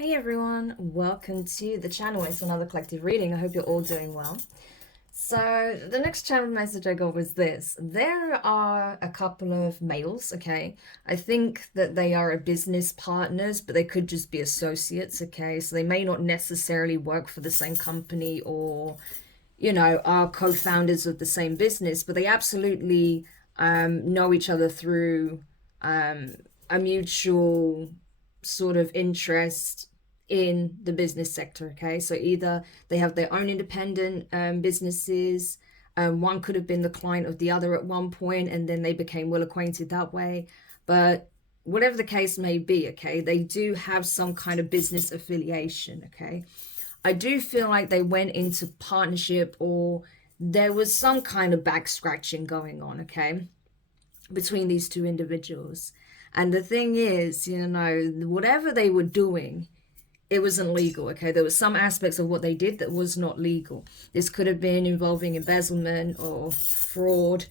Hey everyone, welcome to the channel. It's another collective reading. I hope you're all doing well. So the next channel message I got was this. There are a couple of males, okay? I think that they are business partners, but they could just be associates, okay? So they may not necessarily work for the same company or, you know, are co-founders of the same business, but they absolutely know each other through a mutual sort of interest in the business sector. Okay, so either they have their own independent businesses, one could have been the client of the other at one point and then they became well acquainted that way, but whatever the case may be, okay, they do have some kind of business affiliation. Okay, I do feel like they went into partnership or there was some kind of back scratching going on, okay, between these two individuals. And the thing is, you know, whatever they were doing, it wasn't legal. Okay, there was some aspects of what they did that was not legal. This could have been involving embezzlement or fraud,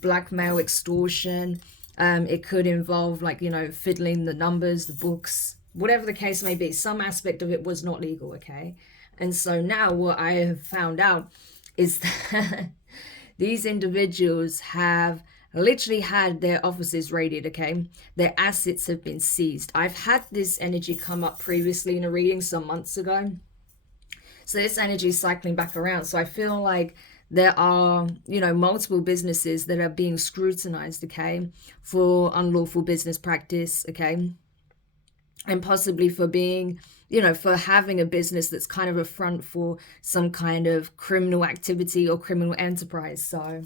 blackmail, extortion. It could involve, like, you know, fiddling the numbers, the books, whatever the case may be. Some aspect of it was not legal. Okay, and so now what I have found out is that these individuals have literally had their offices raided. Okay, their assets have been seized. I've had this energy come up previously in a reading some months ago, so this energy is cycling back around. So I feel like there are, you know, multiple businesses that are being scrutinized, okay, for unlawful business practice, okay, and possibly for being, you know, for having a business that's kind of a front for some kind of criminal activity or criminal enterprise. So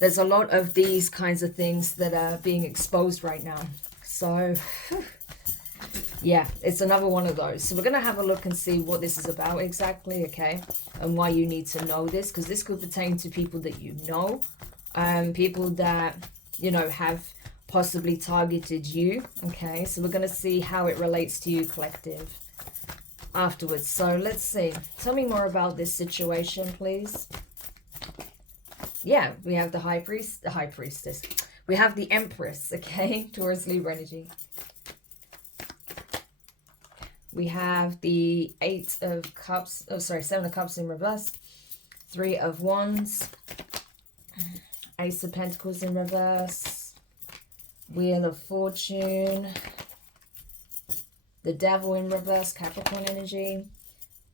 there's a lot of these kinds of things that are being exposed right now. So yeah, it's another one of those. So we're going to have a look and see what this is about exactly, okay, and why you need to know this, because this could pertain to people that you know, people that, you know, have possibly targeted you, okay? So we're going to see how it relates to you, collective, afterwards. So let's see. Tell me more about this situation, please. Yeah, we have the high priestess. We have the Empress, okay? Taurus, Libra energy. We have the Seven of Cups in reverse. Three of Wands. Ace of Pentacles in reverse. Wheel of Fortune. The Devil in reverse, Capricorn energy.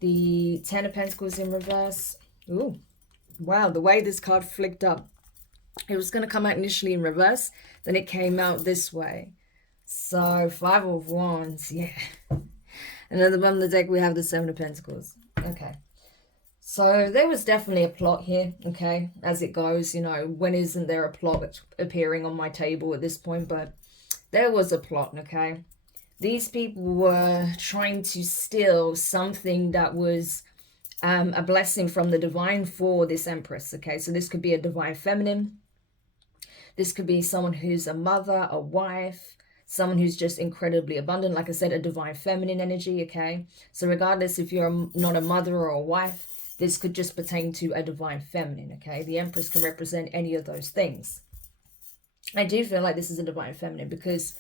The Ten of Pentacles in reverse. Ooh. Wow, the way this card flicked up. It was going to come out initially in reverse, then it came out this way. So, Five of Wands, yeah. And at the bottom of the deck, we have the Seven of Pentacles. Okay. So, there was definitely a plot here, okay, as it goes. You know, when isn't there a plot appearing on my table at this point? But there was a plot, okay. These people were trying to steal something that was a blessing from the divine for this Empress, okay? So this could be a divine feminine. This could be someone who's a mother, a wife, someone who's just incredibly abundant. Like I said, a divine feminine energy, okay? So regardless if you're not a mother or a wife, this could just pertain to a divine feminine, okay? The Empress can represent any of those things. I do feel like this is a divine feminine because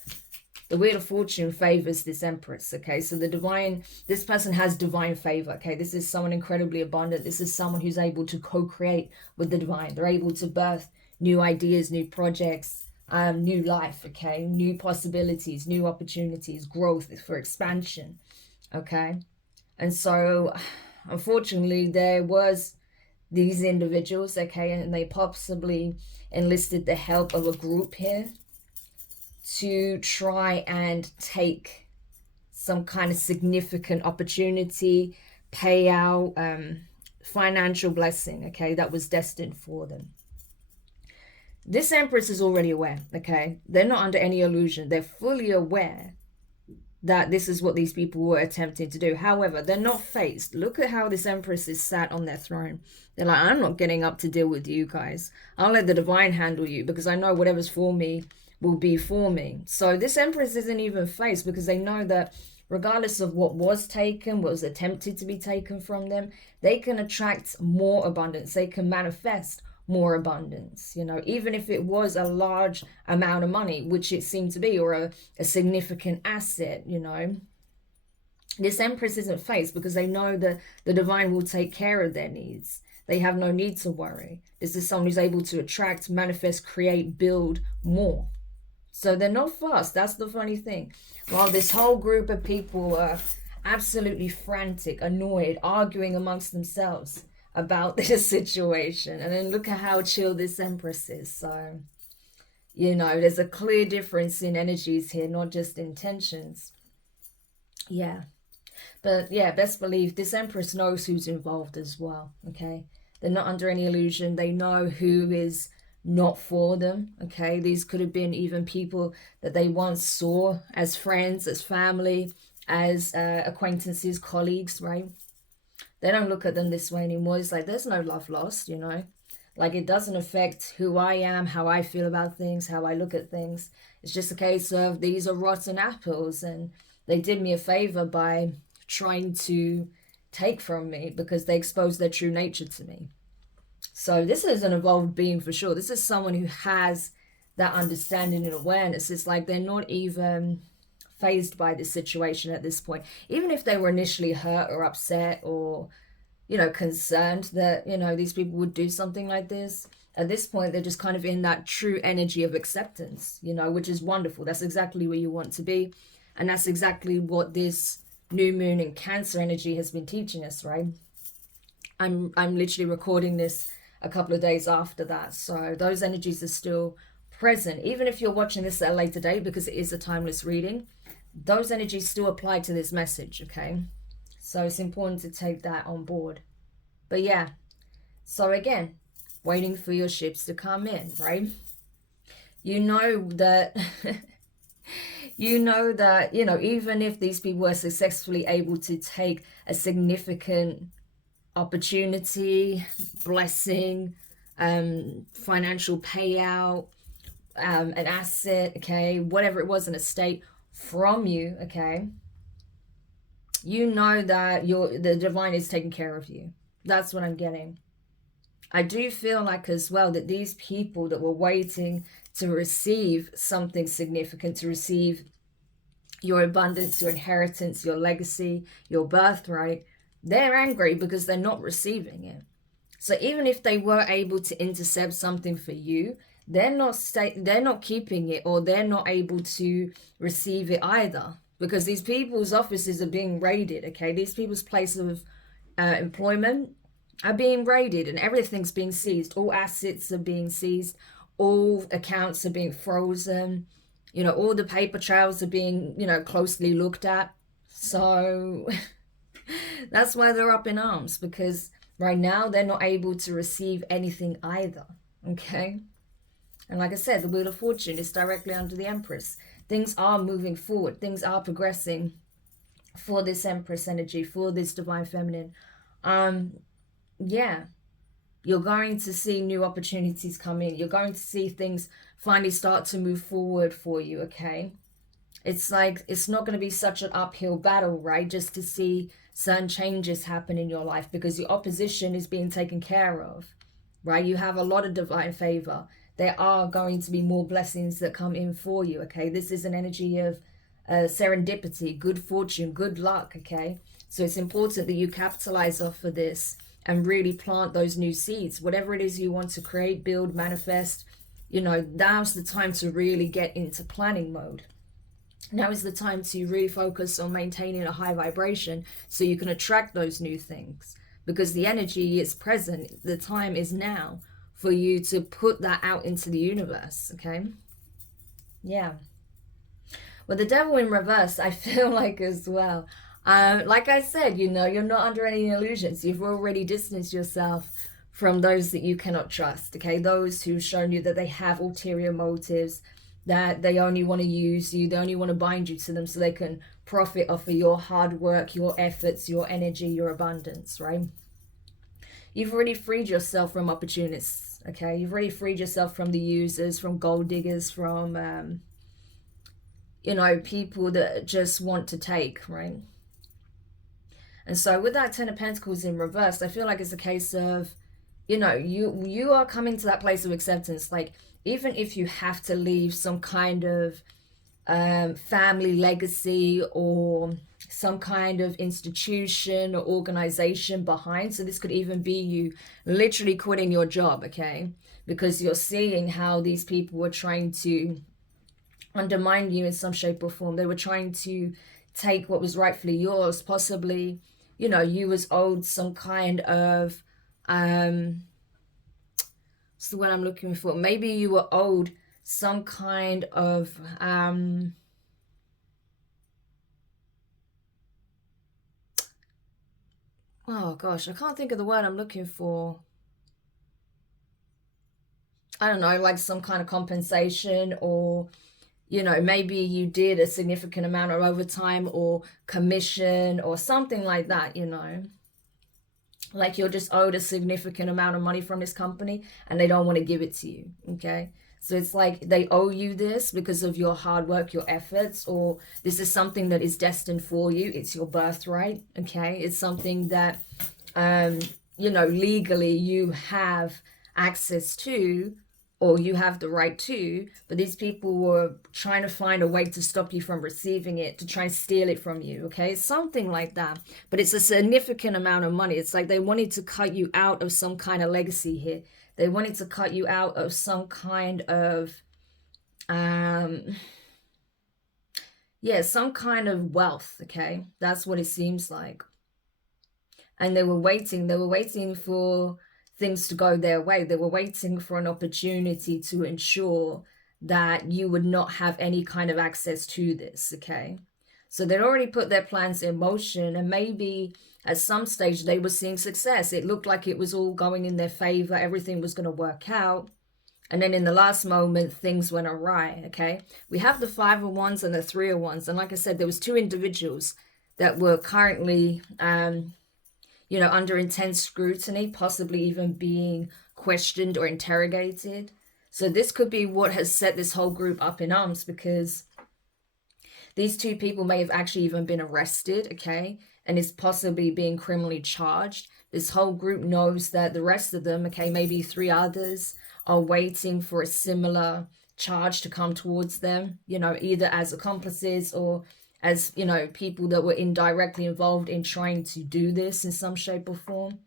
the Wheel of Fortune favors this Empress, okay? So this person has divine favor, okay? This is someone incredibly abundant. This is someone who's able to co-create with the divine. They're able to birth new ideas, new projects, new life, okay? New possibilities, new opportunities, growth for expansion, okay? And so, unfortunately, there was these individuals, okay? And they possibly enlisted the help of a group here to try and take some kind of significant opportunity, payout, financial blessing, okay, that was destined for them. This Empress is already aware, okay? They're not under any illusion. They're fully aware that this is what these people were attempting to do. However, they're not faced. Look at how this Empress is sat on their throne. They're like, I'm not getting up to deal with you guys. I'll let the divine handle you because I know whatever's for me will be for me. So this Empress isn't even faced because they know that regardless of what was taken, what was attempted to be taken from them, they can attract more abundance. They can manifest more abundance, you know, even if it was a large amount of money, which it seemed to be, or a significant asset, you know. This Empress isn't faced because they know that the divine will take care of their needs. They have no need to worry. This is someone who's able to attract, manifest, create, build more. So they're not fast. That's the funny thing. While this whole group of people are absolutely frantic, annoyed, arguing amongst themselves about this situation. And then look at how chill this Empress is. So, you know, there's a clear difference in energies here, not just intentions. Yeah. But yeah, best believe this Empress knows who's involved as well, okay? They're not under any illusion. They know who is not for them, okay? These could have been even people that they once saw as friends, as family, as acquaintances, colleagues, right? They don't look at them this way anymore. It's like there's no love lost, you know? Like it doesn't affect who I am, how I feel about things, how I look at things. It's just a case of these are rotten apples and they did me a favor by trying to take from me because they exposed their true nature to me. So this is an evolved being for sure. This is someone who has that understanding and awareness. It's like they're not even fazed by this situation at this point. Even if they were initially hurt or upset or, you know, concerned that, you know, these people would do something like this, at this point, they're just kind of in that true energy of acceptance, you know, which is wonderful. That's exactly where you want to be. And that's exactly what this new moon in Cancer energy has been teaching us, right? I'm literally recording this a couple of days after that. So those energies are still present. Even if you're watching this at a later date, because it is a timeless reading, those energies still apply to this message, okay? So it's important to take that on board. But yeah, so again, waiting for your ships to come in, right? You know that... you know that, you know, even if these people were successfully able to take a significant opportunity, blessing, financial payout, an asset, okay, whatever it was, an estate from you, okay, you know that the divine is taking care of you. That's what I'm getting. I do feel like as well that these people that were waiting to receive something significant, to receive your abundance, your inheritance, your legacy, your birthright, they're angry because they're not receiving it. So even if they were able to intercept something for you, they're not keeping it, or they're not able to receive it either, because these people's offices are being raided, okay? These people's places of employment are being raided and everything's being seized. All assets are being seized. All accounts are being frozen. You know, all the paper trails are being, you know, closely looked at. So that's why they're up in arms, because right now they're not able to receive anything either, okay? And like I said, the Wheel of Fortune is directly under the Empress. Things are moving forward. Things are progressing for this Empress energy, for this Divine Feminine. Yeah, you're going to see new opportunities come in. You're going to see things finally start to move forward for you, okay? It's like, it's not going to be such an uphill battle, right? Just to see certain changes happen in your life, because your opposition is being taken care of, right? You have a lot of divine favor. There are going to be more blessings that come in for you, okay? This is an energy of serendipity, good fortune, good luck, okay? So it's important that you capitalize off of this and really plant those new seeds. Whatever it is you want to create, build, manifest, you know, now's the time to really get into planning mode. Now is the time to really focus on maintaining a high vibration so you can attract those new things, because the energy is present. The time is now for you to put that out into the universe, okay? Yeah. Well, the Devil in reverse, I feel like as well. Like I said, you know, you're not under any illusions. You've already distanced yourself from those that you cannot trust, okay? Those who've shown you that they have ulterior motives, that they only want to use you, they only want to bind you to them so they can profit off of your hard work, your efforts, your energy, your abundance, right? You've already freed yourself from opportunists, okay? You've already freed yourself from the users, from gold diggers, from, you know, people that just want to take, right? And so with that Ten of Pentacles in reverse, I feel like it's a case of, you know, you are coming to that place of acceptance. Like, even if you have to leave some kind of family legacy or some kind of institution or organization behind. So this could even be you literally quitting your job, okay? Because you're seeing how these people were trying to undermine you in some shape or form. They were trying to take what was rightfully yours. Possibly, you know, you was owed some kind of what's the word I'm looking for? Maybe you were owed some kind of oh gosh, I can't think of the word I'm looking for. I don't know, like some kind of compensation, or you know, maybe you did a significant amount of overtime or commission or something like that, you know. Like you're just owed a significant amount of money from this company and they don't want to give it to you, okay? So it's like they owe you this because of your hard work, your efforts, or this is something that is destined for you. It's your birthright, okay? It's something that, you know, legally you have access to, or you have the right to, but these people were trying to find a way to stop you from receiving it, to try and steal it from you, okay? Something like that. But it's a significant amount of money. It's like they wanted to cut you out of some kind of legacy here. They wanted to cut you out of some kind of, yeah, some kind of wealth, okay? That's what it seems like. And they were waiting for things to go their way. They were waiting for an opportunity to ensure that you would not have any kind of access to this, okay? So they'd already put their plans in motion, and maybe at some stage they were seeing success. It looked like it was all going in their favor. Everything was going to work out. And then in the last moment, things went awry, okay? We have the 5 of Wands and the 3 of Wands. And like I said, there was 2 individuals that were currently, you know, under intense scrutiny, possibly even being questioned or interrogated. So this could be what has set this whole group up in arms, because these 2 people may have actually even been arrested, okay? And is possibly being criminally charged. This whole group knows that the rest of them, okay, maybe 3 others, are waiting for a similar charge to come towards them, you know, either as accomplices or as, you know, people that were indirectly involved in trying to do this in some shape or form.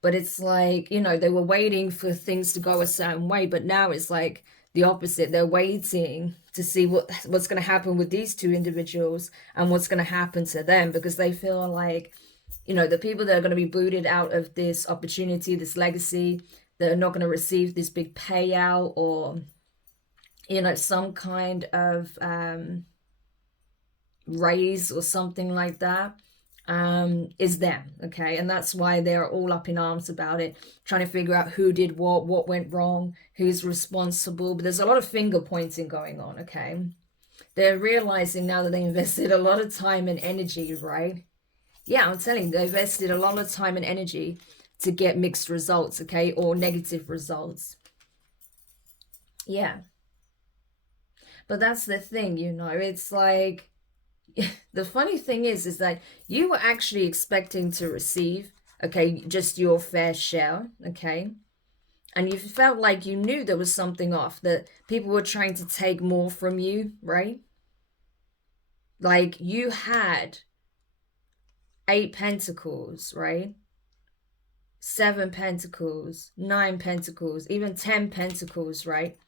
But it's like, you know, they were waiting for things to go a certain way, but now it's like the opposite. They're waiting to see what's going to happen with these 2 individuals and what's going to happen to them, because they feel like, you know, the people that are going to be booted out of this opportunity, this legacy, that are not going to receive this big payout or, you know, some kind of raise or something like that, is them, okay? And that's why they're all up in arms about it, trying to figure out who did what went wrong, who's responsible. But there's a lot of finger pointing going on, okay? They're realizing now that they invested a lot of time and energy, right? Yeah, I'm telling you, they invested a lot of time and energy to get mixed results, okay, or negative results. Yeah. But that's the thing, you know, it's like, the funny thing is that you were actually expecting to receive, okay, just your fair share, okay? And you felt like you knew there was something off, that people were trying to take more from you, right? Like you had 8 pentacles, right? 7 pentacles, 9 pentacles, even 10 pentacles, right?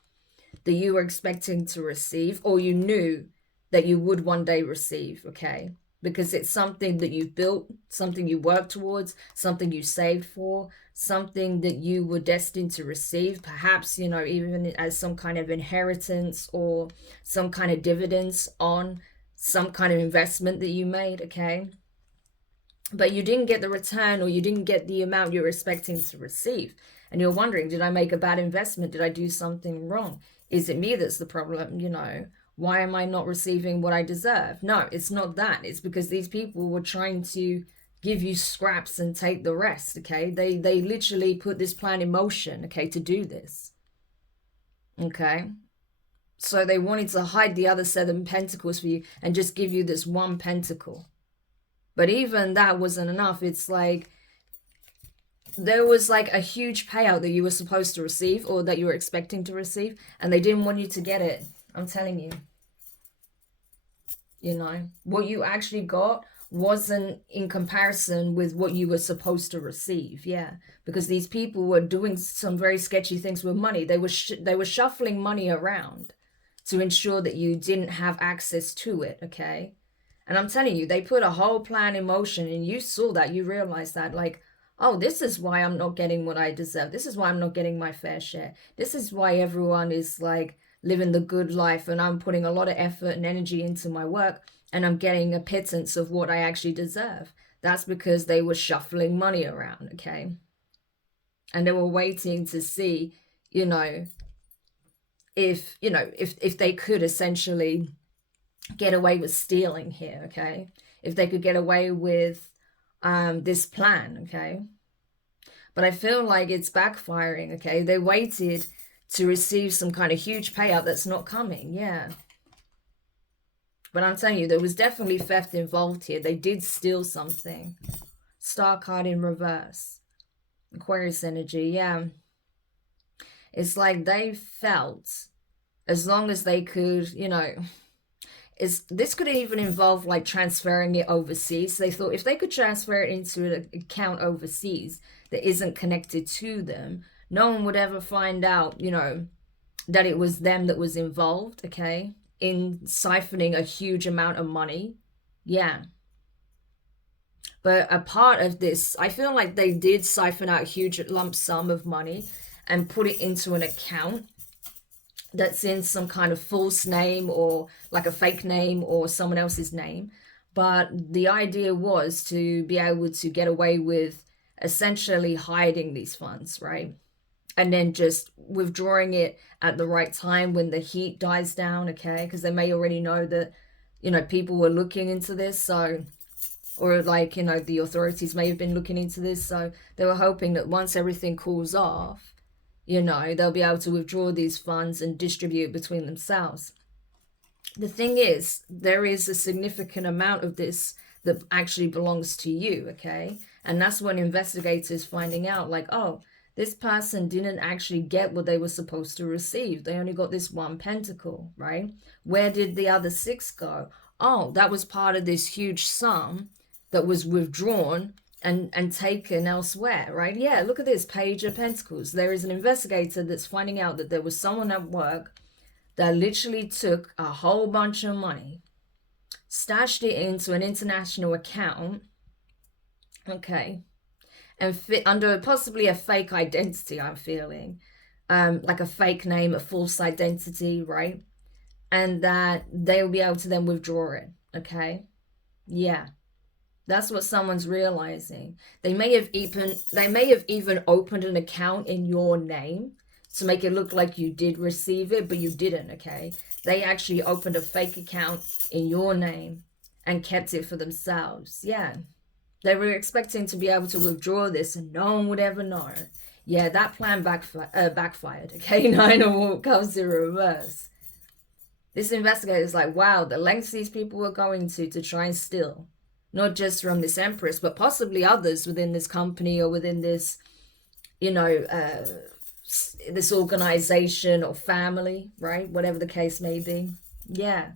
That you were expecting to receive, or you knew that you would one day receive, okay? Because it's something that you built, something you worked towards, something you saved for, something that you were destined to receive, perhaps, you know, even as some kind of inheritance or some kind of dividends on some kind of investment that you made, okay? But you didn't get the return, or you didn't get the amount you were expecting to receive. And you're wondering, did I make a bad investment? Did I do something wrong? Is it me that's the problem, you know? Why am I not receiving what I deserve? No, it's not that. It's because these people were trying to give you scraps and take the rest, okay? They literally put this plan in motion, okay, to do this, okay? So they wanted to hide the other 7 pentacles for you and just give you this 1 pentacle. But even that wasn't enough. It's like there was like a huge payout that you were supposed to receive, or that you were expecting to receive, and they didn't want you to get it. I'm telling you. you know. What you actually got wasn't in comparison with what you were supposed to receive. Yeah, because these people were doing some very sketchy things with money. They were shuffling money around to ensure that you didn't have access to it, okay? And I'm telling you, they put a whole plan in motion, and you saw that, you realized that, like, oh, this is why I'm not getting what I deserve. This is why I'm not getting my fair share. This is why everyone is like living the good life, and I'm putting a lot of effort and energy into my work, and I'm getting a pittance of what I actually deserve. That's because they were shuffling money around, okay? And they were waiting to see, you know, if they could essentially get away with stealing here, okay? If they could get away with this plan, okay? But I feel like it's backfiring, okay? They waited to receive some kind of huge payout that's not coming, yeah. But I'm telling you, there was definitely theft involved here. They did steal something. Star card in reverse. Aquarius energy, yeah. It's like they felt, as long as they could, you know, this could even involve like transferring it overseas. They thought if they could transfer it into an account overseas that isn't connected to them, no one would ever find out, you know, that it was them that was involved, okay, in siphoning a huge amount of money. Yeah. But a part of this, I feel like they did siphon out a huge lump sum of money and put it into an account that's in some kind of false name or like a fake name or someone else's name. But the idea was to be able to get away with essentially hiding these funds, right? And then just withdrawing it at the right time when the heat dies down, okay? Because they may already know that, you know, people were looking into this, so, or like, you know, the authorities may have been looking into this, so they were hoping that once everything cools off, you know, they'll be able to withdraw these funds and distribute between themselves. The thing is, there is a significant amount of this that actually belongs to you, okay? And that's when investigators finding out, like, oh, this person didn't actually get what they were supposed to receive. They only got this one pentacle, right? Where did the other 6 go? Oh, that was part of this huge sum that was withdrawn and taken elsewhere, right? Yeah, look at this, Page of Pentacles. There is an investigator that's finding out that there was someone at work that literally took a whole bunch of money, stashed it into an international account, okay, and fit under possibly a fake identity, I'm feeling, like a fake name, a false identity, right? And that they will be able to then withdraw it, okay? Yeah. That's what someone's realizing. They may have even opened an account in your name to make it look like you did receive it, but you didn't, okay? They actually opened a fake account in your name and kept it for themselves. Yeah. They were expecting to be able to withdraw this and no one would ever know. Yeah, that plan backfired, okay? 9 of comes in reverse. This investigator is like, wow, the lengths these people were going to try and steal. Not just from this Empress, but possibly others within this company or within this, you know, this organization or family, right? Whatever the case may be. Yeah.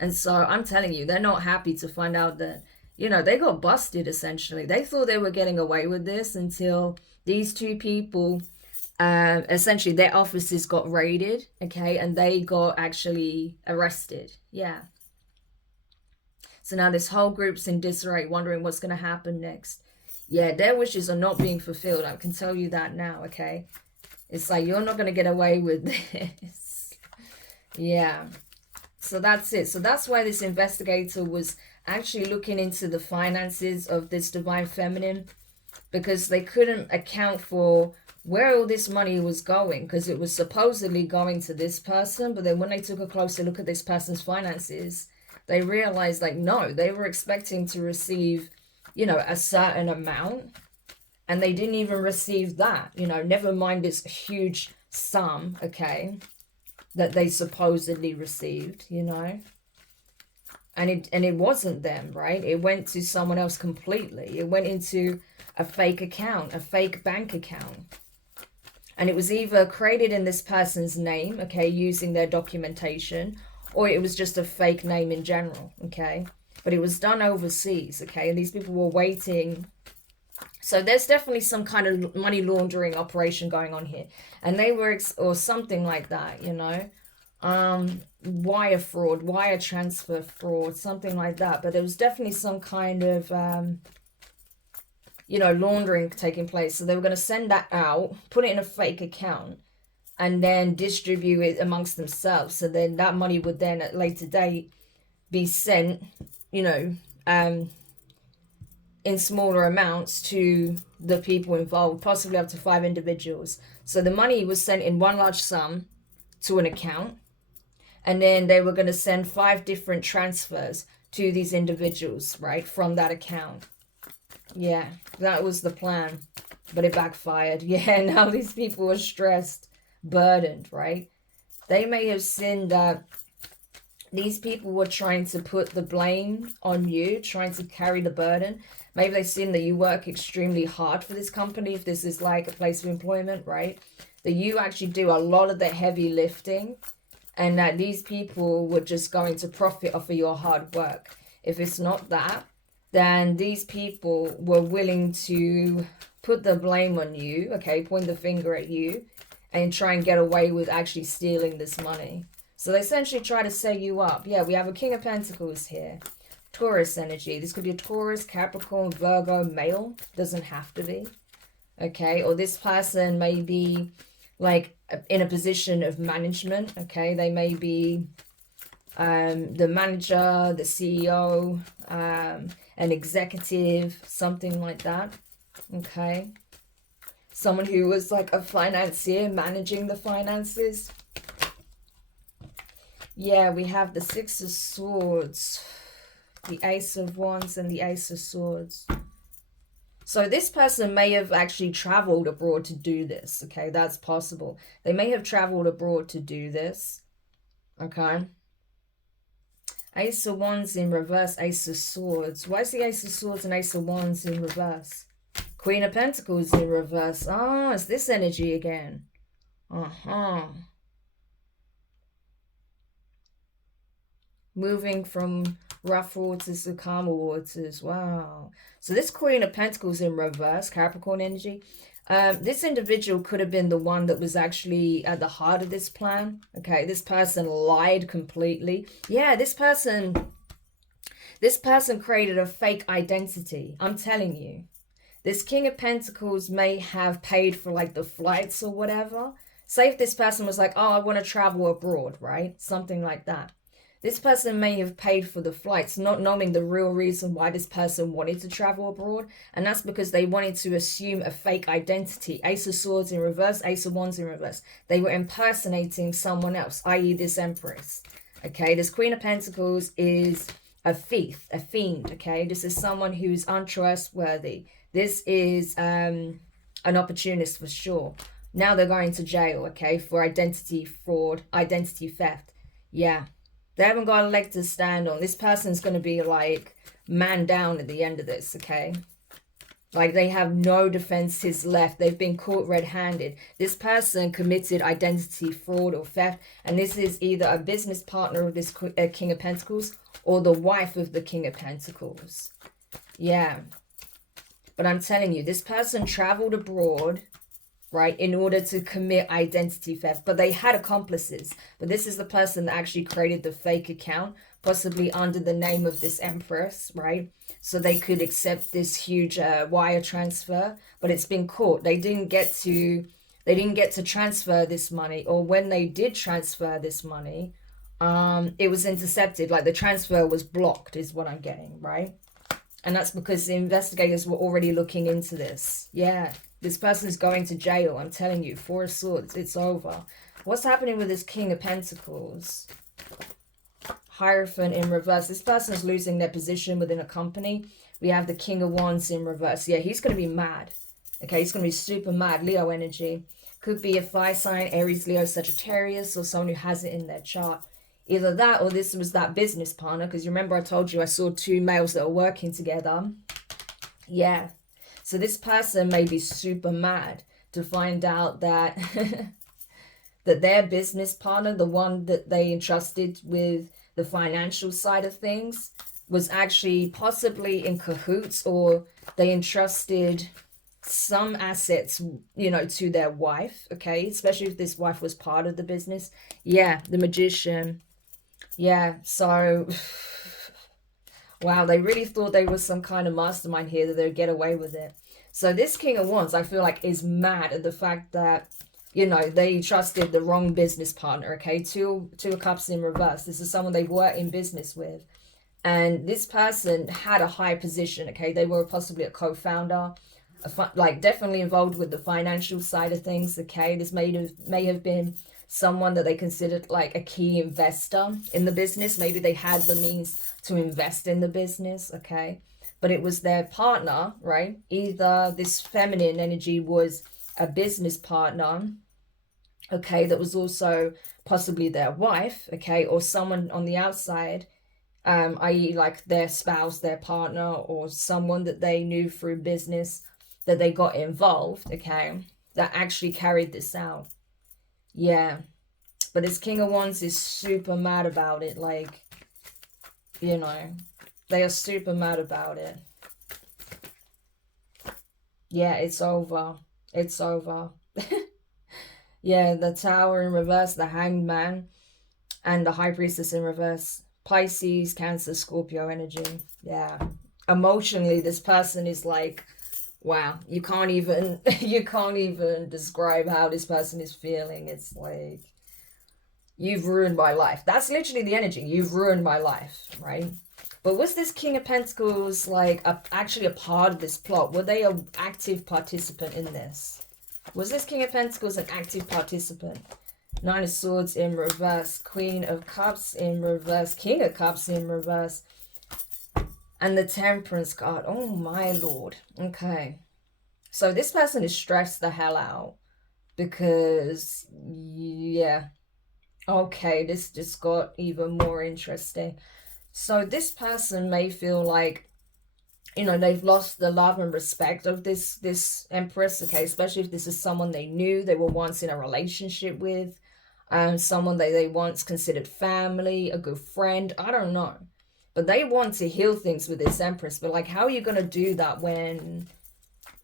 And so I'm telling you, they're not happy to find out that, you know, they got busted essentially. They thought they were getting away with this until these 2 people, essentially their offices got raided, okay? And they got actually arrested. Yeah. So now this whole group's in disarray, wondering what's going to happen next. Yeah, their wishes are not being fulfilled. I can tell you that now, okay? It's like, you're not going to get away with this. Yeah. So that's it. So that's why this investigator was actually looking into the finances of this divine feminine, because they couldn't account for where all this money was going, because it was supposedly going to this person. But then when they took a closer look at this person's finances, they realized, like, no, they were expecting to receive, you know, a certain amount, and they didn't even receive that, you know, never mind this huge sum, okay, that they supposedly received, you know. And it wasn't them, right? It went to someone else completely. It went into a fake account, a fake bank account. And it was either created in this person's name, okay, using their documentation, or it was just a fake name in general, okay? But it was done overseas, okay? And these people were waiting. So there's definitely some kind of money laundering operation going on here. And they were, or something like that, you know? Wire fraud, wire transfer fraud, something like that. But there was definitely some kind of, you know, laundering taking place. So they were going to send that out, put it in a fake account, and then distribute it amongst themselves. So then that money would then at a later date be sent, you know, in smaller amounts to the people involved, possibly up to 5 individuals. So the money was sent in one large sum to an account, and then they were going to send 5 different transfers to these individuals, right, from that account. Yeah, that was the plan, but it backfired. Yeah, now these people are stressed, burdened, right? They may have seen that these people were trying to put the blame on you, trying to carry the burden. Maybe they've seen that you work extremely hard for this company, if this is like a place of employment, right? That you actually do a lot of the heavy lifting, and that these people were just going to profit off of your hard work. If it's not that, then these people were willing to put the blame on you, okay, point the finger at you, and try and get away with actually stealing this money. So they essentially try to set you up. Yeah, we have a King of Pentacles here. Taurus energy. This could be a Taurus, Capricorn, Virgo, male. Doesn't have to be. Okay, or this person may be like in a position of management. Okay, they may be the manager, the CEO, an executive, something like that. Okay, someone who was like a financier, managing the finances. Yeah, we have the Six of Swords, the Ace of Wands, and the Ace of Swords. So this person may have actually traveled abroad to do this, okay? That's possible. They may have traveled abroad to do this, okay? Ace of Wands in reverse, Ace of Swords. Why is the Ace of Swords and Ace of Wands in reverse? Queen of Pentacles in reverse. Oh, it's this energy again. Moving from rough waters to calmer waters. Wow. So this Queen of Pentacles in reverse, Capricorn energy. This individual could have been the one that was actually at the heart of this plan. Okay, this person lied completely. Yeah, this person created a fake identity. I'm telling you. This King of Pentacles may have paid for like the flights or whatever. Say if this person was like, oh, I want to travel abroad, right? Something like that. This person may have paid for the flights, not knowing the real reason why this person wanted to travel abroad. And that's because they wanted to assume a fake identity. Ace of Swords in reverse, Ace of Wands in reverse. They were impersonating someone else, i.e. this Empress. Okay, this Queen of Pentacles is a thief, a fiend, okay? This is someone who's untrustworthy. This is an opportunist for sure. Now they're going to jail, okay, for identity fraud, identity theft. Yeah. They haven't got a leg to stand on. This person's going to be like man down at the end of this, okay? Like they have no defenses left. They've been caught red-handed. This person committed identity fraud or theft. And this is either a business partner of this King of Pentacles or the wife of the King of Pentacles. Yeah. But I'm telling you, this person traveled abroad, right, in order to commit identity theft. But they had accomplices. But this is the person that actually created the fake account, possibly under the name of this Empress, right? So they could accept this huge wire transfer. But it's been caught. They didn't get to transfer this money. Or when they did transfer this money, it was intercepted. Like the transfer was blocked is what I'm getting, right? And that's because the investigators were already looking into this. Yeah. This person is going to jail, I'm telling you. Four of Swords, it's over. What's happening with this King of Pentacles? Hierophant in reverse. This person is losing their position within a company. We have the King of Wands in reverse. Yeah, he's going to be mad. Okay, he's going to be super mad. Leo energy. Could be a fire sign, Aries, Leo, Sagittarius, or someone who has it in their chart. Either that or this was that business partner. Because remember I told you I saw 2 males that are working together. Yeah. So this person may be super mad to find out that that their business partner, the one that they entrusted with the financial side of things, was actually possibly in cahoots, or they entrusted some assets, you know, to their wife, okay? Especially if this wife was part of the business. Yeah, the Magician. Yeah, so wow, they really thought they were some kind of mastermind here, that they'd get away with it. So this King of Wands, I feel like, is mad at the fact that, you know, they trusted the wrong business partner, okay? Two of Cups in reverse. This is someone they were in business with. And this person had a high position, okay? They were possibly a co-founder, like definitely involved with the financial side of things, okay? This may have been someone that they considered like a key investor in the business. Maybe they had the means to invest in the business, okay? But it was their partner, right? Either this feminine energy was a business partner, okay, that was also possibly their wife, okay, or someone on the outside, i.e. like their spouse, their partner, or someone that they knew through business that they got involved, okay, that actually carried this out. Yeah, but this King of Wands is super mad about it. Like, you know, they are super mad about it. Yeah, it's over. It's over. Yeah, the Tower in reverse, the Hanged Man, and the High Priestess in reverse. Pisces, Cancer, Scorpio energy. Yeah. Emotionally, this person is like, wow, you can't even describe how this person is feeling. It's like, you've ruined my life. That's literally the energy. You've ruined my life, right? But was this King of Pentacles like actually a part of this plot? Were they an active participant in this? Was this King of Pentacles an active participant? Nine of Swords in reverse, Queen of Cups in reverse, King of Cups in reverse, and the Temperance card. Oh my lord. Okay. So this person is stressed the hell out because, yeah. Okay, this just got even more interesting. So this person may feel like, you know, they've lost the love and respect of this Empress, okay, especially if this is someone they knew, they were once in a relationship with, someone they once considered family, a good friend, I don't know. But they want to heal things with this Empress, but like, how are you going to do that when,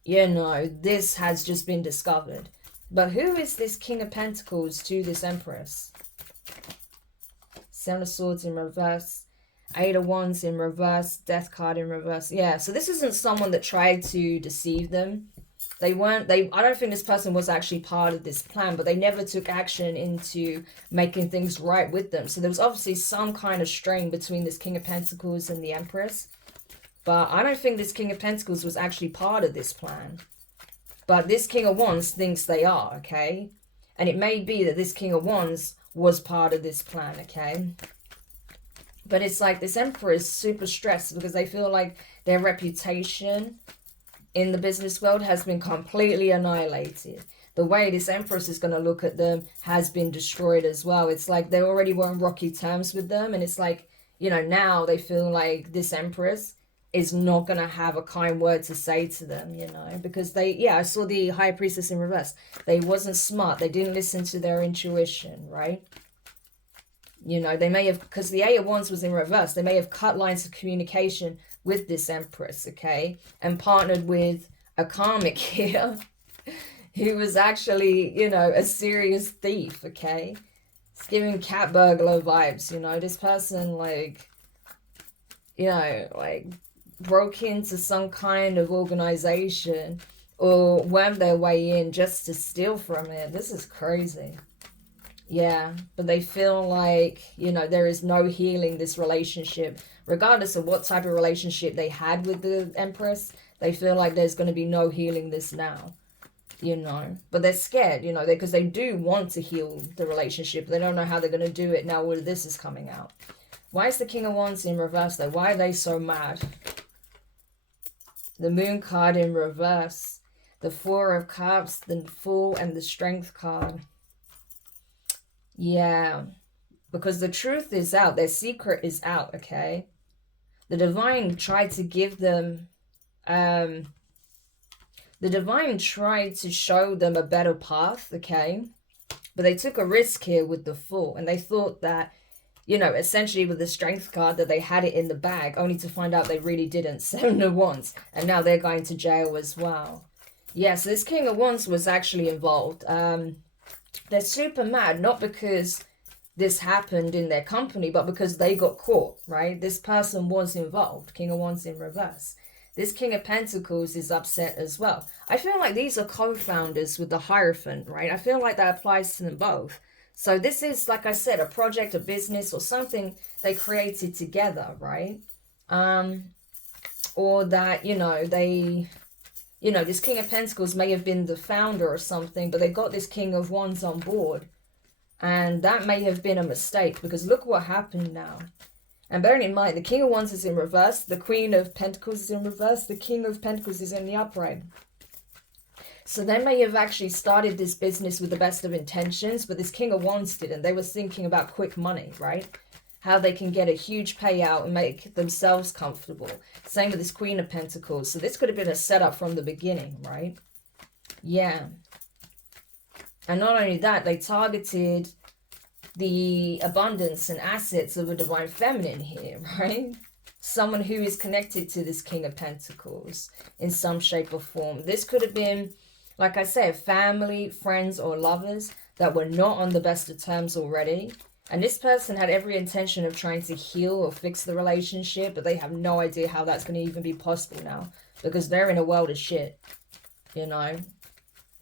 you know, this has just been discovered? But who is this King of Pentacles to this Empress? Seven of Swords in reverse, Eight of Wands in reverse, Death card in reverse. Yeah, so this isn't someone that tried to deceive them. I don't think this person was actually part of this plan, but they never took action into making things right with them. So there was obviously some kind of strain between this King of Pentacles and the Empress. But I don't think this King of Pentacles was actually part of this plan. But this King of Wands thinks they are, okay? And it may be that this King of Wands was part of this plan, okay? But it's like this Emperor is super stressed because they feel like their reputation in the business world has been completely annihilated. The way this Empress is going to look at them has been destroyed as well. It's like they already were on rocky terms with them. And it's like, you know, now they feel like this Empress is not going to have a kind word to say to them, you know, because they, yeah, I saw the High Priestess in reverse. They wasn't smart. They didn't listen to their intuition, right? You know, they may have, because the Eight of Wands was in reverse, they may have cut lines of communication with this Empress, okay? And partnered with a Karmic here who was actually, you know, a serious thief, okay? It's giving cat burglar vibes, you know? This person, like, you know, like, broke into some kind of organization or wormed their way in just to steal from it. This is crazy. Yeah, but they feel like, you know, there is no healing this relationship. Regardless of what type of relationship they had with the Empress, they feel like there's going to be no healing this now, you know. But they're scared, you know, because they do want to heal the relationship. They don't know how they're going to do it now when this is coming out. Why is the King of Wands in reverse, though? Why are they so mad? The Moon card in reverse. The Four of Cups, the Fool, and the Strength card. Yeah, because the truth is out. Their secret is out, okay? The Divine tried to give them... the Divine tried to show them a better path, okay? But they took a risk here with the Fool, and they thought that, you know, essentially with the Strength card, that they had it in the bag, only to find out they really didn't. 7 of Wands, and now they're going to jail as well. Yeah, so this King of Wands was actually involved. They're super mad, not because this happened in their company, but because they got caught, right? This person was involved. King of Wands in reverse. This King of Pentacles is upset as well. I feel like these are co-founders with the Hierophant, right? I feel like that applies to them both. So this is, like I said, a project, a business, or something they created together, right? Or that, you know, they, you know, this King of Pentacles may have been the founder or something, but they got this King of Wands on board. And that may have been a mistake, because look what happened now. And bearing in mind, the King of Wands is in reverse, the Queen of Pentacles is in reverse, the King of Pentacles is in the upright. So they may have actually started this business with the best of intentions, but this King of Wands didn't. They were thinking about quick money, right? How they can get a huge payout and make themselves comfortable. Same with this Queen of Pentacles. So this could have been a setup from the beginning, right? Yeah. And not only that, they targeted the abundance and assets of a divine feminine here, right? Someone who is connected to this King of Pentacles in some shape or form. This could have been, like I said, family, friends, or lovers that were not on the best of terms already. And this person had every intention of trying to heal or fix the relationship, but they have no idea how that's going to even be possible now, because they're in a world of shit, you know?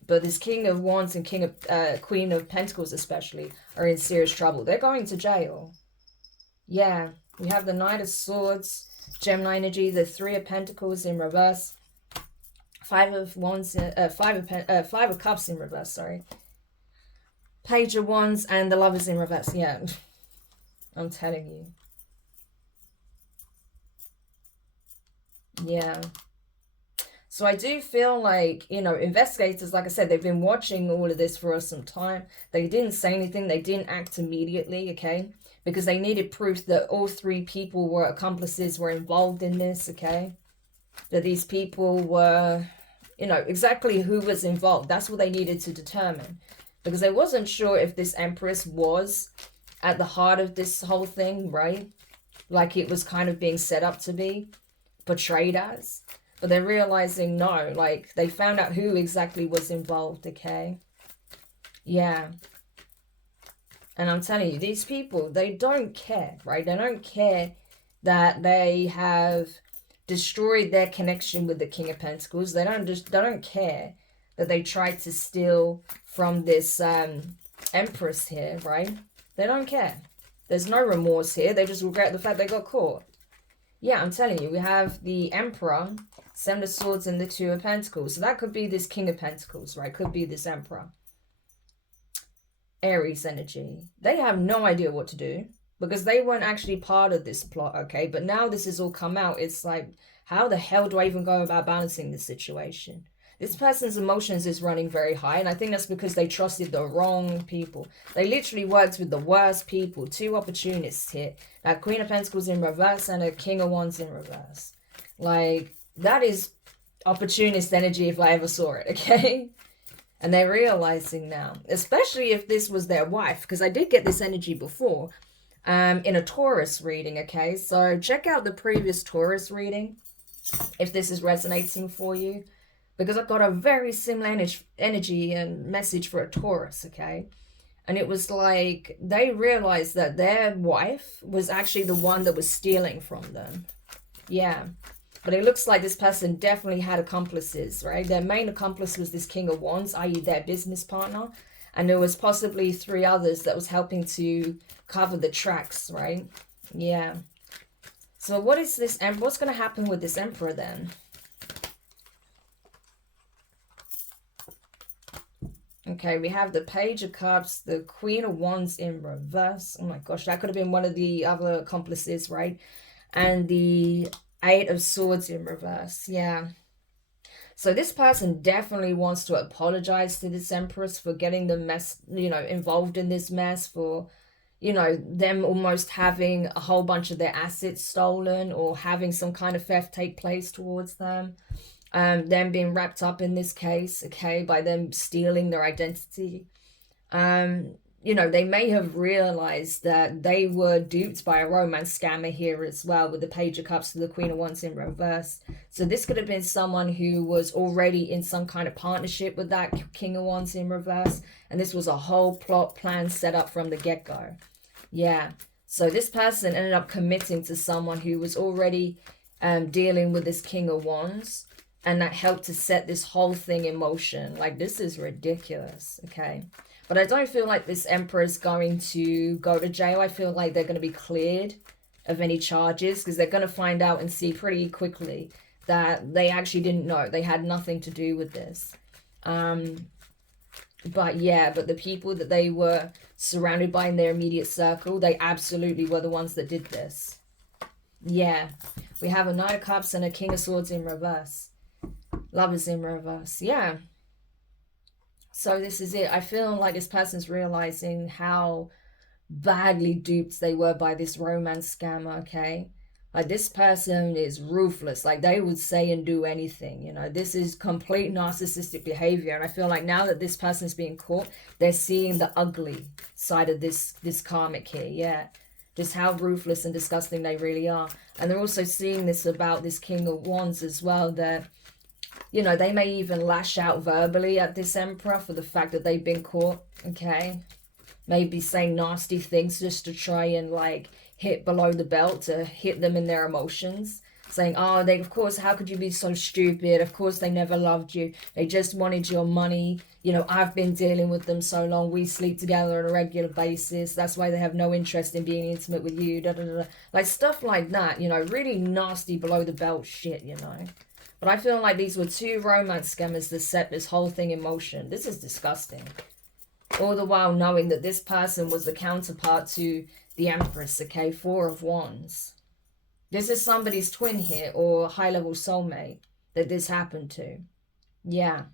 But this King of Wands and Queen of Pentacles especially are in serious trouble. They're going to jail. Yeah, we have the Knight of Swords, Gemini energy, the Three of Pentacles in reverse, Five of Wands, Five of Cups in reverse, sorry. Page of Wands and the Lovers in reverse. Yeah, I'm telling you. Yeah. So I do feel like, you know, investigators, like I said, they've been watching all of this for some time. They didn't say anything. They didn't act immediately, okay? Because they needed proof that all 3 people were accomplices, were involved in this, okay? That these people were, you know, exactly who was involved. That's what they needed to determine. Because they wasn't sure if this Empress was at the heart of this whole thing, right? Like it was kind of being set up to be, portrayed as. But they're realizing, no, like, they found out who exactly was involved, okay? Yeah. And I'm telling you, these people, they don't care, right? They don't care that they have destroyed their connection with the King of Pentacles. They don't care that they tried to steal from this Empress here, right? They don't care. There's no remorse here. They just regret the fact they got caught. Yeah, I'm telling you, we have the Emperor, 7 of Swords, and the 2 of Pentacles. So that could be this King of Pentacles, right? Could be this Emperor. Aries energy. They have no idea what to do, because they weren't actually part of this plot, okay? But now this has all come out. It's like, how the hell do I even go about balancing this situation? This person's emotions is running very high, and I think that's because they trusted the wrong people. They literally worked with the worst people. 2 opportunists here. That Queen of Pentacles in reverse and a King of Wands in reverse. Like, that is opportunist energy if I ever saw it, okay? And they're realizing now, especially if this was their wife, because I did get this energy before in a Taurus reading, okay? So check out the previous Taurus reading if this is resonating for you, because I've got a very similar energy and message for a Taurus, okay? And it was like they realized that their wife was actually the one that was stealing from them. Yeah. But it looks like this person definitely had accomplices, right? Their main accomplice was this King of Wands, i.e. their business partner. And there was possibly 3 others that was helping to cover the tracks, right? Yeah. So what is this? What's going to happen with this Emperor then? Okay, we have the Page of Cups, the Queen of Wands in reverse. Oh my gosh, that could have been one of the other accomplices, right? And the 8 of Swords in reverse. Yeah. So this person definitely wants to apologize to this Empress for getting the mess, you know, involved in this mess, for, you know, them almost having a whole bunch of their assets stolen or having some kind of theft take place towards them. Them being wrapped up in this case, okay, by them stealing their identity. You know, they may have realized that they were duped by a romance scammer here as well, with the Page of Cups to the Queen of Wands in reverse. So this could have been someone who was already in some kind of partnership with that King of Wands in reverse, and this was a whole plot plan set up from the get-go. Yeah. So this person ended up committing to someone who was already dealing with this King of Wands, and that helped to set this whole thing in motion. Like, this is ridiculous, okay? But I don't feel like this Emperor is going to go to jail. I feel like they're going to be cleared of any charges, because they're going to find out and see pretty quickly that they actually didn't know. They had nothing to do with this. But yeah, but the people that they were surrounded by in their immediate circle, they absolutely were the ones that did this. Yeah. We have a Knight of Cups and a King of Swords in reverse. Lovers in reverse. Yeah. So this is it. I feel like this person's realizing how badly duped they were by this romance scammer, okay? Like, this person is ruthless. Like, they would say and do anything, you know. This is complete narcissistic behavior. And I feel like now that this person's being caught, they're seeing the ugly side of this karmic here, yeah. Just how ruthless and disgusting they really are. And they're also seeing this about this King of Wands as well, that, you know, they may even lash out verbally at this Emperor for the fact that they've been caught, okay? Maybe saying nasty things just to try and, like, hit below the belt, to hit them in their emotions. Saying, oh, they, of course, how could you be so stupid? Of course, they never loved you. They just wanted your money. You know, I've been dealing with them so long. We sleep together on a regular basis. That's why they have no interest in being intimate with you. Da, da, da, da. Like, stuff like that, you know, really nasty below the belt shit, you know. But I feel like these were two romance scammers that set this whole thing in motion. This is disgusting. All the while knowing that this person was the counterpart to the Empress, okay? Four of Wands. This is somebody's twin here, or high-level soulmate that this happened to. Yeah.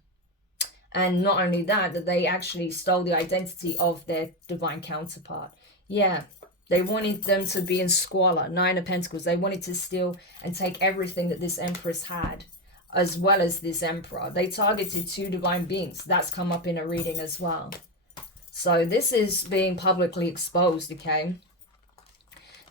And not only that, that they actually stole the identity of their divine counterpart. Yeah. They wanted them to be in squalor. Nine of Pentacles. They wanted to steal and take everything that this Empress had, as well as this Emperor. They targeted two divine beings. That's come up in a reading as well. So this is being publicly exposed, okay?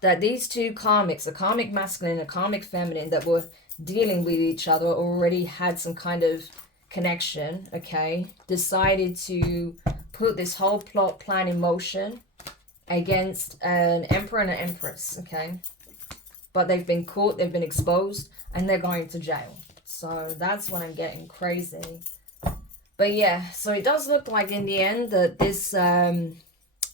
That these two karmics, a karmic masculine and a karmic feminine, that were dealing with each other, already had some kind of connection, okay? Decided to put this whole plot plan in motion against an Emperor and an Empress, okay? But they've been caught, they've been exposed, and they're going to jail. So that's when I'm getting crazy. But yeah, so it does look like in the end that this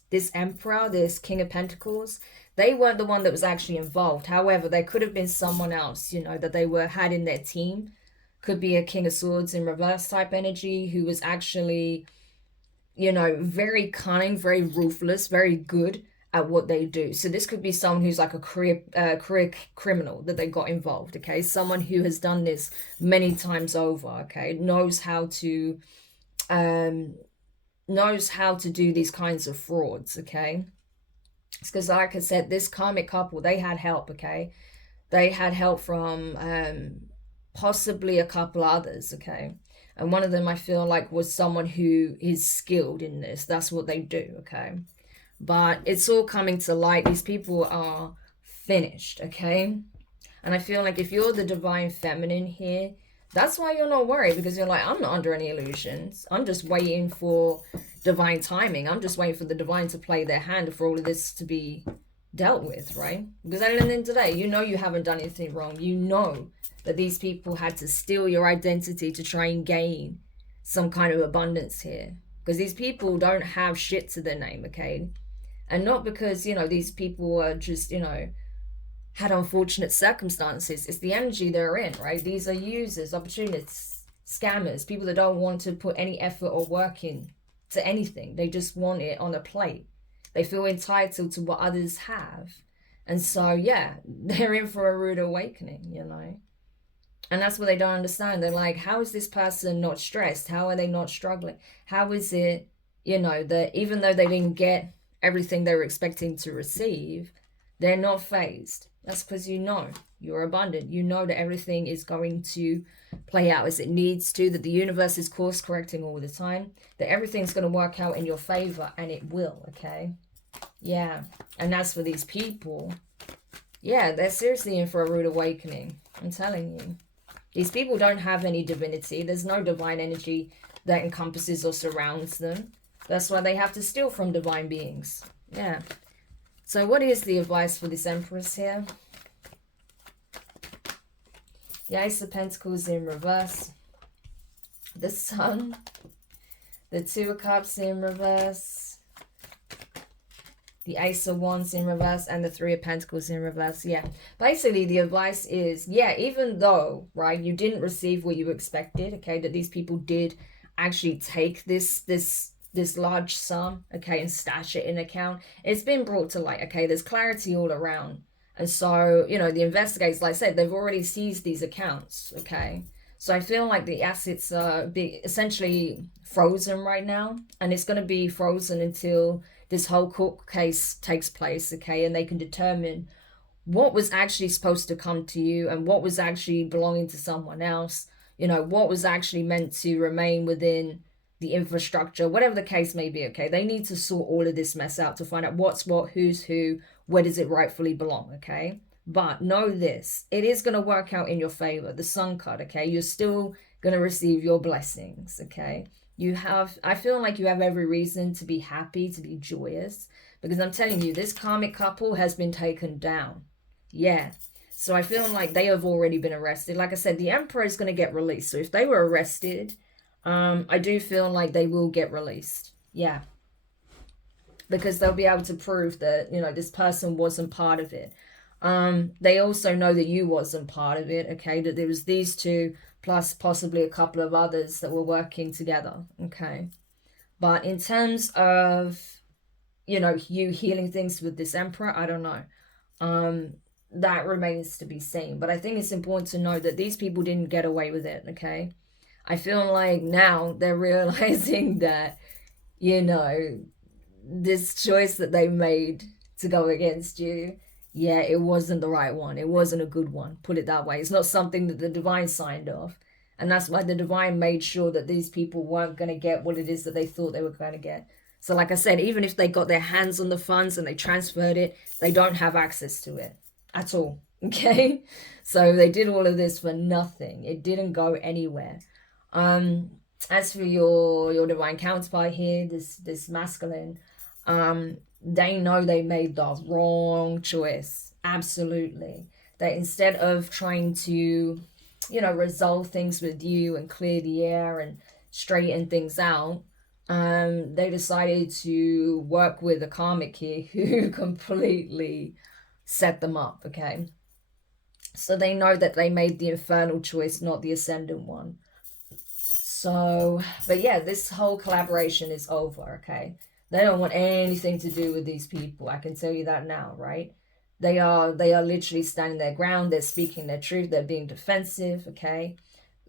this Emperor, this King of Pentacles, they weren't the one that was actually involved. However, there could have been someone else, you know, that they had in their team. Could be a King of Swords in reverse type energy who was actually, you know, very cunning, very ruthless, very good at what they do. So this could be someone who's like a career criminal that they got involved, okay? Someone who has done this many times over, okay? Knows how to do these kinds of frauds, okay? It's because, like I said, this karmic couple, they had help, okay? They had help from possibly a couple others, okay? And one of them, I feel like, was someone who is skilled in this. That's what they do, okay? But it's all coming to light. These people are finished, okay? And I feel like if you're the divine feminine here, that's why you're not worried, because you're like, I'm not under any illusions. I'm just waiting for divine timing. I'm just waiting for the divine to play their hand for all of this to be dealt with, right? Because at the end of the day, you know you haven't done anything wrong. You know that these people had to steal your identity to try and gain some kind of abundance here. Because these people don't have shit to their name, okay? And not because, you know, these people are just, you know, had unfortunate circumstances. It's the energy they're in, right? These are users, opportunists, scammers, people that don't want to put any effort or work in to anything. They just want it on a plate. They feel entitled to what others have. And so, yeah, they're in for a rude awakening, you know? And that's what they don't understand. They're like, how is this person not stressed? How are they not struggling? How is it, you know, that even though they didn't get everything they were expecting to receive, they're not phased? That's because you know You're abundant. You know that everything is going to play out as it needs to, that the universe is course correcting all the time, that everything's going to work out in your favor, and it will, okay? Yeah. And as for these people, yeah, they're seriously in for a rude awakening. I'm telling you. These people don't have any divinity. There's no divine energy that encompasses or surrounds them. That's why they have to steal from divine beings. Yeah. So what is the advice for this Empress here? The Ace of Pentacles in reverse. The Sun. The Two of Cups in reverse. The Ace of Wands in reverse. And the Three of Pentacles in reverse. Yeah. Basically, the advice is, yeah, even though, right, you didn't receive what you expected, okay, that these people did actually take this large sum, okay, and stash it in an account, it's been brought to light, okay? There's clarity all around. And so, you know, the investigators, like I said, they've already seized these accounts, okay? So I feel like the assets are essentially frozen right now. And it's going to be frozen until this whole court case takes place, okay? And they can determine what was actually supposed to come to you and what was actually belonging to someone else. You know, what was actually meant to remain within the infrastructure, whatever the case may be, okay? They need to sort all of this mess out to find out what's what, who's who, where does it rightfully belong, okay? But know this, it is going to work out in your favor. The Sun card, okay? You're still going to receive your blessings, okay? You have, I feel like you have every reason to be happy, to be joyous, because I'm telling you, this karmic couple has been taken down. Yeah. So I feel like they have already been arrested. Like I said, the Emperor is going to get released. So if they were arrested, I do feel like they will get released. Yeah. Because they'll be able to prove that, you know, this person wasn't part of it. They also know that you wasn't part of it, okay? That there was these two plus possibly a couple of others that were working together, okay? But in terms of, you know, you healing things with this Emperor, I don't know. That remains to be seen. But I think it's important to know that these people didn't get away with it, okay? I feel like now they're realizing that, you know, this choice that they made to go against you, yeah, it wasn't the right one. It wasn't a good one, put it that way. It's not something that the divine signed off. And that's why the divine made sure that these people weren't going to get what it is that they thought they were going to get. So like I said, even if they got their hands on the funds and they transferred it, they don't have access to it at all, okay? So they did all of this for nothing. It didn't go anywhere. As for your divine counterpart here, this masculine, they know they made the wrong choice. Absolutely. That instead of trying to, you know, resolve things with you and clear the air and straighten things out, they decided to work with a karmic here who completely set them up, okay? So they know that they made the infernal choice, not the ascendant one. So, but yeah, this whole collaboration is over, okay? They don't want anything to do with these people. I can tell you that now, right? They are literally standing their ground. They're speaking their truth. They're being defensive, okay?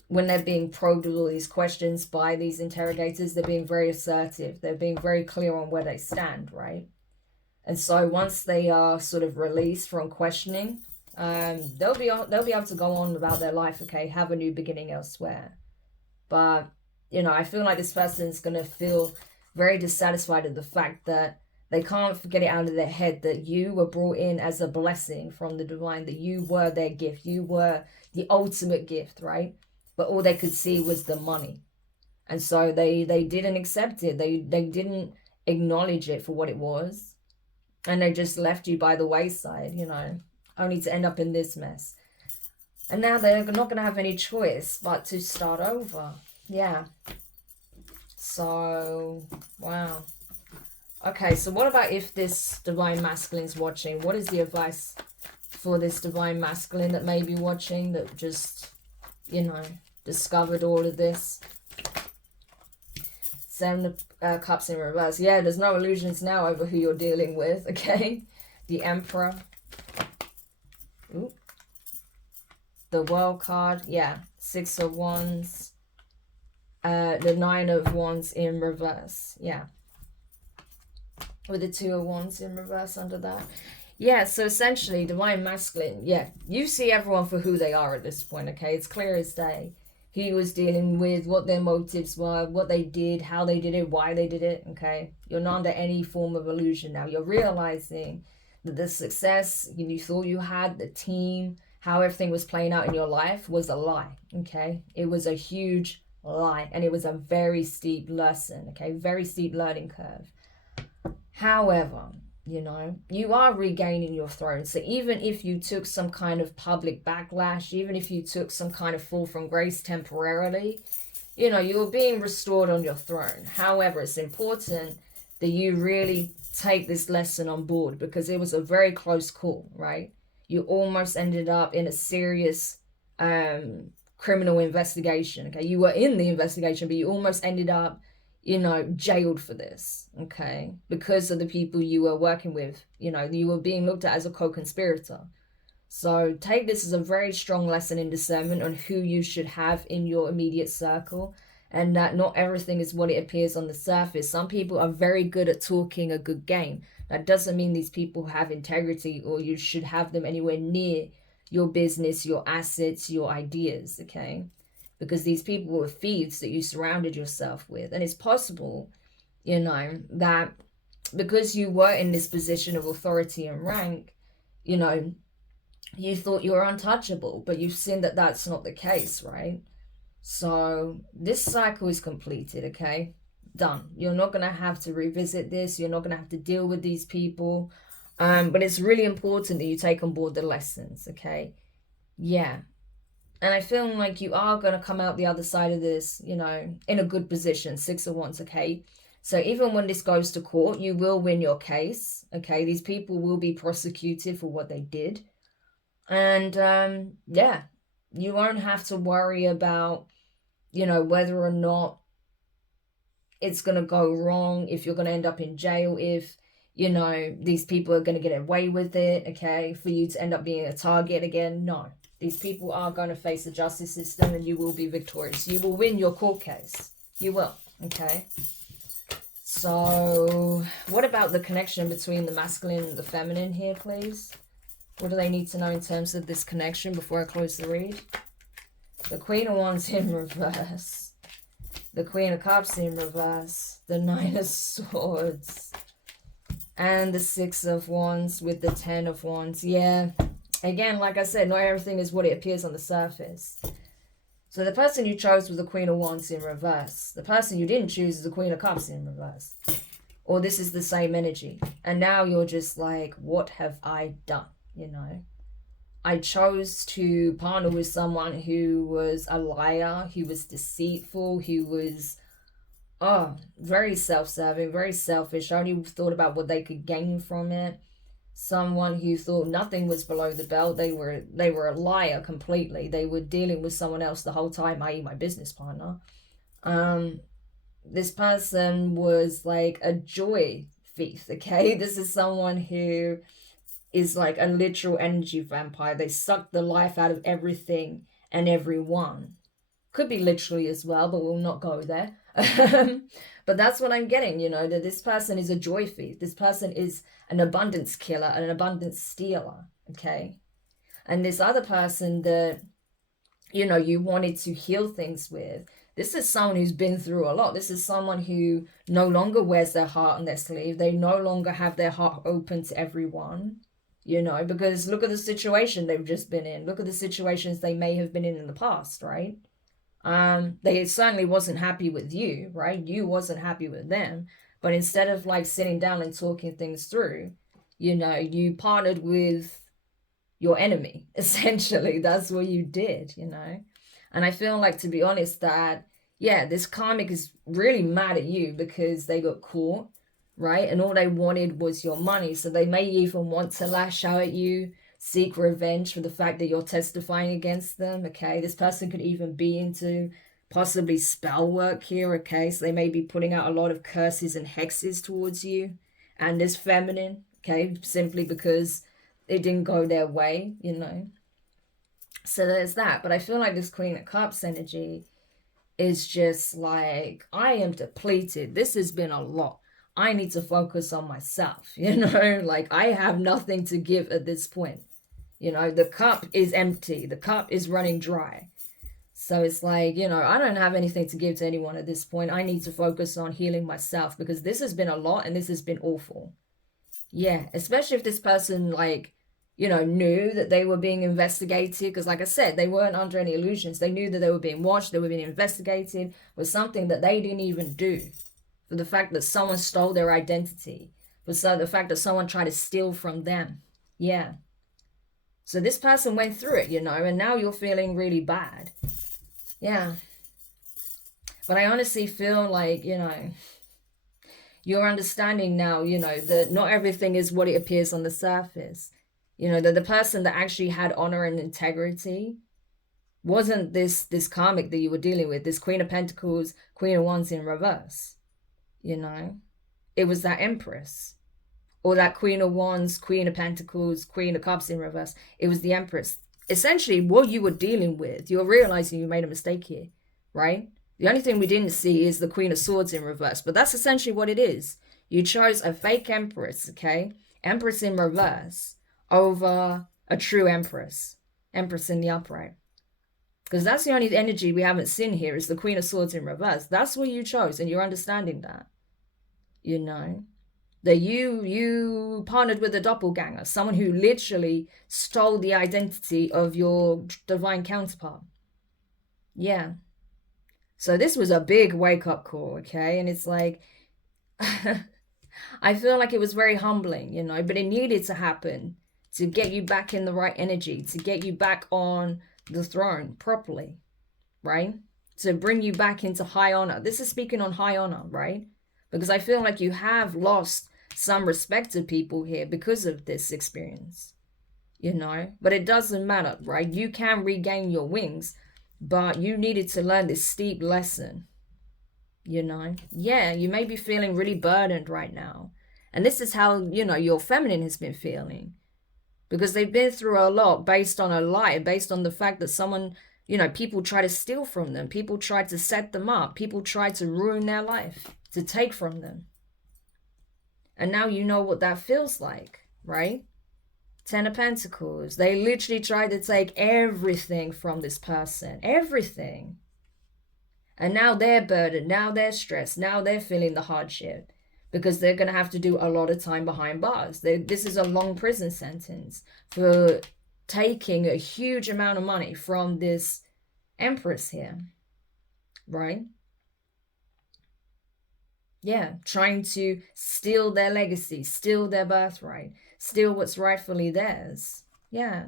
When they're being probed with all these questions by these interrogators, they're being very assertive. They're being very clear on where they stand, right? And so once they are sort of released from questioning, they'll be able to go on about their life, okay? Have a new beginning elsewhere. But, you know, I feel like this person's going to feel very dissatisfied at the fact that they can't get it out of their head that you were brought in as a blessing from the divine, that you were their gift. You were the ultimate gift, right? But all they could see was the money. And so they didn't accept it. They didn't acknowledge it for what it was. And they just left you by the wayside, you know, only to end up in this mess. And now they're not going to have any choice but to start over. Yeah. So, wow. Okay, so what about if this divine masculine's watching? What is the advice for this divine masculine that may be watching, that just, you know, discovered all of this? Seven of Cups in reverse. Yeah, there's no illusions now over who you're dealing with, okay? The Emperor. Ooh. The World card, yeah. Six of Wands. The Nine of Wands in reverse, yeah. With the Two of Wands in reverse under that. Yeah, so essentially, divine masculine, yeah, you see everyone for who they are at this point, okay? It's clear as day. He was dealing with what their motives were, what they did, how they did it, why they did it, okay? You're not under any form of illusion now. You're realizing that the success you thought you had, the team, how everything was playing out in your life was a lie, okay? It was a huge lie, and it was a very steep lesson, okay? Very steep learning curve. However, you are regaining your throne. So even if you took some kind of public backlash, even if you took some kind of fall from grace temporarily, you're being restored on your throne. However, it's important that you really take this lesson on board, because it was a very close call, right? You almost ended up in a serious criminal investigation, okay? You were in the investigation, but you almost ended up jailed for this, okay? Because of the people you were working with. You were being looked at as a co-conspirator. So take this as a very strong lesson in discernment on who you should have in your immediate circle, and that not everything is what it appears on the surface. Some people are very good at talking a good game. That doesn't mean these people have integrity, or you should have them anywhere near your business, your assets, your ideas, okay? Because these people were thieves that you surrounded yourself with. And it's possible, that because you were in this position of authority and rank, you thought you were untouchable, but you've seen that that's not the case, right? So this cycle is completed, okay? Done. You're not going to have to revisit this. You're not going to have to deal with these people. But it's really important that you take on board the lessons, okay? Yeah. And I feel like you are going to come out the other side of this, in a good position. 6 of Wands, okay? So even when this goes to court, you will win your case, okay? These people will be prosecuted for what they did. And, yeah, you won't have to worry about, whether or not it's going to go wrong, if you're going to end up in jail, if, these people are going to get away with it, okay? For you to end up being a target again, no. These people are going to face the justice system, and you will be victorious. You will win your court case. You will, okay? So, what about the connection between the masculine and the feminine here, please? What do they need to know in terms of this connection before I close the read? The Queen of Wands in reverse. The Queen of Cups in reverse. The Nine of Swords. And the 6 of Wands with the 10 of Wands. Yeah. Again, like I said, not everything is what it appears on the surface. So the person you chose was the Queen of Wands in reverse. The person you didn't choose is the Queen of Cups in reverse. Or this is the same energy. And now you're just like, what have I done? I chose to partner with someone who was a liar, who was deceitful, who was very self-serving, very selfish, only thought about what they could gain from it. Someone who thought nothing was below the belt. They were a liar completely. They were dealing with someone else the whole time, i.e. my business partner. This person was like a joy thief, okay? This is someone who is like a literal energy vampire. They suck the life out of everything and everyone. Could be literally as well, but we'll not go there. But that's what I'm getting, that this person is a joy thief. This person is an abundance killer and an abundance stealer, okay? And this other person that, you wanted to heal things with, this is someone who's been through a lot. This is someone who no longer wears their heart on their sleeve. They no longer have their heart open to everyone, because look at the situation they've just been in. Look at the situations they may have been in the past, right? They certainly wasn't happy with you, right? You wasn't happy with them. But instead of like sitting down and talking things through, you partnered with your enemy. Essentially, that's what you did, And I feel like, to be honest, that, yeah, this karmic is really mad at you because they got caught, right? And all they wanted was your money. So they may even want to lash out at you, seek revenge for the fact that you're testifying against them, okay? This person could even be into possibly spell work here, okay? So they may be putting out a lot of curses and hexes towards you and this feminine, okay? Simply because it didn't go their way, So there's that. But I feel like this Queen of Cups energy is just like, I am depleted. This has been a lot. I need to focus on myself, you know, like I have nothing to give at this point. You know, the cup is empty, the cup is running dry. So it's like, you know, I don't have anything to give to anyone at this point. I need to focus on healing myself because this has been a lot and this has been awful. Yeah, especially if this person, like, you know, knew that they were being investigated. Because, like I said, they weren't under any illusions. They knew that they were being watched, they were being investigated, was something that they didn't even do. For the fact that someone stole their identity, for the fact that someone tried to steal from them. Yeah. So this person went through it, you know, and now you're feeling really bad. Yeah. But I honestly feel like, you know, you're understanding now, you know, that not everything is what it appears on the surface. You know, that the person that actually had honor and integrity wasn't this karmic that you were dealing with, this Queen of Pentacles, Queen of Wands in reverse. You know, it was that Empress. Or that Queen of Wands, Queen of Pentacles, Queen of Cups in reverse. It was the Empress. Essentially, what you were dealing with, you're realizing you made a mistake here, right? The only thing we didn't see is the Queen of Swords in reverse. But that's essentially what it is. You chose a fake Empress, okay? Empress in reverse over a true Empress. Empress in the upright. Because that's the only energy we haven't seen here is the Queen of Swords in reverse. That's what you chose, and you're understanding that. You know? That you partnered with a doppelganger, someone who literally stole the identity of your divine counterpart. Yeah. So this was a big wake-up call, okay? And it's like, I feel like it was very humbling, you know, but it needed to happen to get you back in the right energy, to get you back on the throne properly, right? To bring you back into high honor. This is speaking on high honor, right? Because I feel like you have lost some respected people here because of this experience, you know, but it doesn't matter, right? You can regain your wings, but you needed to learn this steep lesson, you know. Yeah, you may be feeling really burdened right now, and this is how, you know, your feminine has been feeling, because they've been through a lot based on a lie, based on the fact that someone, you know, people try to steal from them, people try to set them up, people try to ruin their life, to take from them. And now you know what that feels like, right? Ten of Pentacles. They literally tried to take everything from this person. Everything. And now they're burdened. Now they're stressed. Now they're feeling the hardship. Because they're going to have to do a lot of time behind bars. This is a long prison sentence for taking a huge amount of money from this Empress here. Right? Yeah, trying to steal their legacy, steal their birthright, steal what's rightfully theirs. Yeah.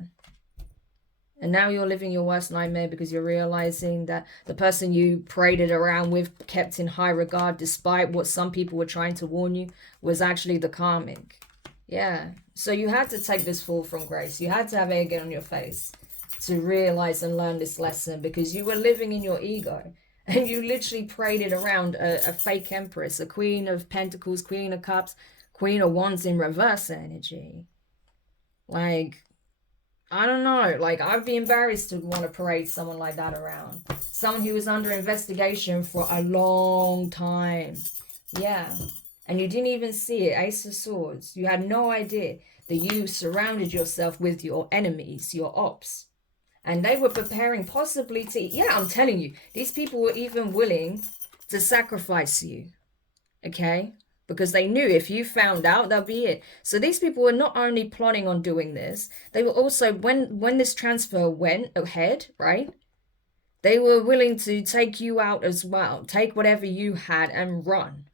And now you're living your worst nightmare because you're realizing that the person you paraded around with, kept in high regard, despite what some people were trying to warn you, was actually the Karmic. Yeah. So you had to take this fall from grace. You had to have egg on your face to realize and learn this lesson because you were living in your ego. And you literally paraded around a fake Empress, a Queen of Pentacles, Queen of Cups, Queen of Wands in reverse energy. Like, I don't know. Like, I'd be embarrassed to want to parade someone like that around. Someone who was under investigation for a long time. Yeah. And you didn't even see it. Ace of Swords. You had no idea that you surrounded yourself with your enemies, your ops. And they were preparing possibly to, yeah, I'm telling you, these people were even willing to sacrifice you, okay? Because they knew if you found out, that'd be it. So these people were not only planning on doing this, they were also, when this transfer went ahead, right? They were willing to take you out as well, take whatever you had and run.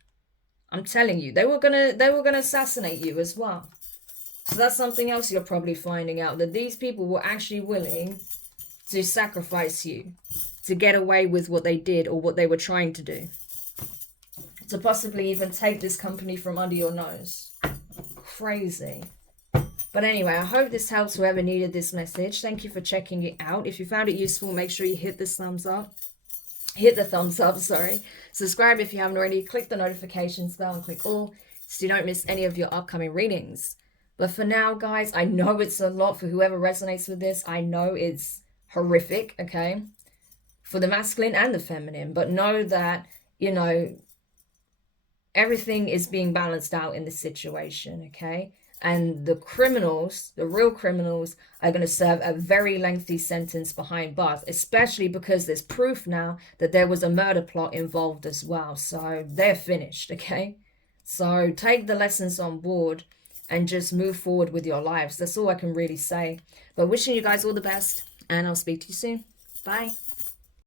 I'm telling you, they were gonna assassinate you as well. So that's something else you're probably finding out, that these people were actually willing to sacrifice you to get away with what they did or what they were trying to do, to possibly even take this company from under your nose. Crazy. But anyway, I hope this helps whoever needed this message. Thank you for checking it out. If you found it useful, make sure you hit this thumbs up. Hit the thumbs up, sorry. Subscribe if you haven't already. Click the notifications bell and click all so you don't miss any of your upcoming readings. But for now, guys, I know it's a lot for whoever resonates with this. I know it's horrific, okay, for the masculine and the feminine, but know that, you know, everything is being balanced out in this situation, okay? And the criminals, the real criminals, are going to serve a very lengthy sentence behind bars, especially because there's proof now that there was a murder plot involved as well. So they're finished, okay? So take the lessons on board and just move forward with your lives. That's all I can really say. But wishing you guys all the best, and I'll speak to you soon. Bye.